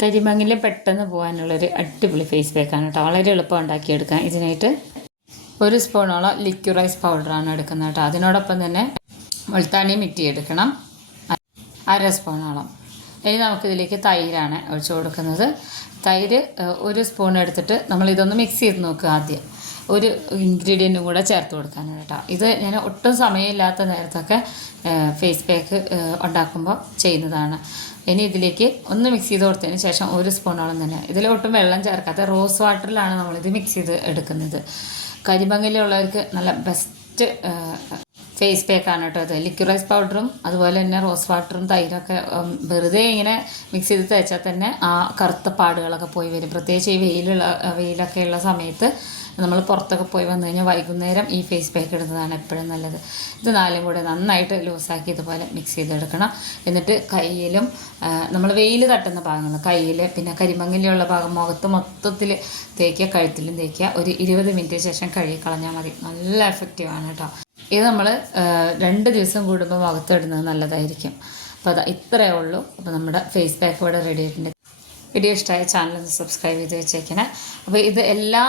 കരിമങ്ങിൽ പെട്ടെന്ന് പോകാനുള്ളൊരു അടിപൊളി ഫേസ് പാക്കാണ് കേട്ടോ. വളരെ എളുപ്പം ഉണ്ടാക്കിയെടുക്കാം. ഇതിനായിട്ട് 1 സ്പൂണോളം ലിക്വിറൈസ് പൗഡറാണ് എടുക്കുന്നത് കേട്ടോ. അതിനോടൊപ്പം തന്നെ മുൾത്താനി മിറ്റി എടുക്കണം 1/2 സ്പൂണോളം. ഇനി നമുക്കിതിലേക്ക് തൈരാണ് ഒഴിച്ചു കൊടുക്കുന്നത്. തൈര് 1 സ്പൂൺ എടുത്തിട്ട് നമ്മളിതൊന്ന് മിക്സ് ചെയ്ത് നോക്കുക. ആദ്യം ഒരു ഇൻഗ്രീഡിയൻറ്റും കൂടെ ചേർത്ത് കൊടുക്കാനാണ് കേട്ടോ. ഇത് ഞാൻ ഒട്ടും സമയമില്ലാത്ത നേരത്തൊക്കെ ഫേസ് പാക്ക് ഉണ്ടാക്കുമ്പോൾ ചെയ്യുന്നതാണ്. ഇനി ഇതിലേക്ക് ഒന്ന് മിക്സ് ചെയ്ത് കൊടുത്തതിന് ശേഷം 1 സ്പൂണോളം തന്നെ, ഇതിലൊട്ടും വെള്ളം ചേർക്കാത്ത റോസ് വാട്ടറിലാണ് നമ്മളിത് മിക്സ് ചെയ്ത് എടുക്കുന്നത്. കരിമങ്ങലുള്ളവർക്ക് നല്ല ബെസ്റ്റ് ഫേസ് പാക്കാണ് കേട്ടോ ഇത്. ലിക്വിറൈസ് പൗഡറും അതുപോലെ തന്നെ റോസ് വാട്ടറും തൈരൊക്കെ വെറുതെ ഇങ്ങനെ മിക്സ് ചെയ്ത് തേച്ചാൽ തന്നെ ആ കറുത്ത പാടുകളൊക്കെ പോയി വരും. പ്രത്യേകിച്ച് ഈ വെയിലൊക്കെ ഉള്ള സമയത്ത് നമ്മൾ പുറത്തൊക്കെ പോയി വന്നു കഴിഞ്ഞാൽ വൈകുന്നേരം ഈ ഫേസ് പാക്ക് ഇടുന്നതാണ് എപ്പോഴും നല്ലത്. ഇത് 4ഉം കൂടെ നന്നായിട്ട് ലൂസാക്കി ഇതുപോലെ മിക്സ് ചെയ്തെടുക്കണം. എന്നിട്ട് കയ്യിലും നമ്മൾ വെയിൽ തട്ടുന്ന ഭാഗങ്ങൾ കയ്യിൽ, പിന്നെ കരിമങ്ങലുള്ള ഭാഗം മുഖത്ത് മൊത്തത്തിൽ തേക്കുക, കഴുത്തിലും തേക്കുക. ഒരു 20 മിനിറ്റ് ശേഷം കഴുകി കളഞ്ഞാൽ മതി. നല്ല എഫക്റ്റീവാണ് കേട്ടോ. ഇത് നമ്മൾ 2 ദിവസം കൂടുമ്പോൾ മുഖത്ത് ഇടുന്നത് നല്ലതായിരിക്കും. അപ്പോൾ അതാ ഇത്രയേ ഉള്ളൂ. അപ്പോൾ നമ്മുടെ ഫേസ് പാക്ക് ഇവിടെ റെഡി ആയിട്ടുണ്ട്. വീഡിയോ ഇഷ്ടമായ ചാനലൊന്ന് സബ്സ്ക്രൈബ് ചെയ്ത് വെച്ചേക്കണേ. അപ്പോൾ ഇത് എല്ലാ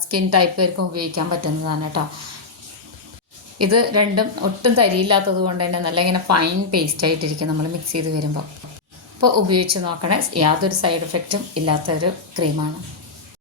സ്കിൻ ടൈപ്പുകാർക്കും ഉപയോഗിക്കാൻ പറ്റുന്നതാണ് കേട്ടോ. ഇത് രണ്ടും ഒട്ടും തരിയില്ലാത്തത് കൊണ്ട് തന്നെ നല്ല ഇങ്ങനെ ഫൈൻ പേസ്റ്റ് ആയിട്ടിരിക്കും നമ്മൾ മിക്സ് ചെയ്ത് വരുമ്പോൾ. അപ്പോൾ ഉപയോഗിച്ച് നോക്കണേ. യാതൊരു സൈഡ് എഫക്റ്റും ഇല്ലാത്തൊരു ക്രീമാണ്.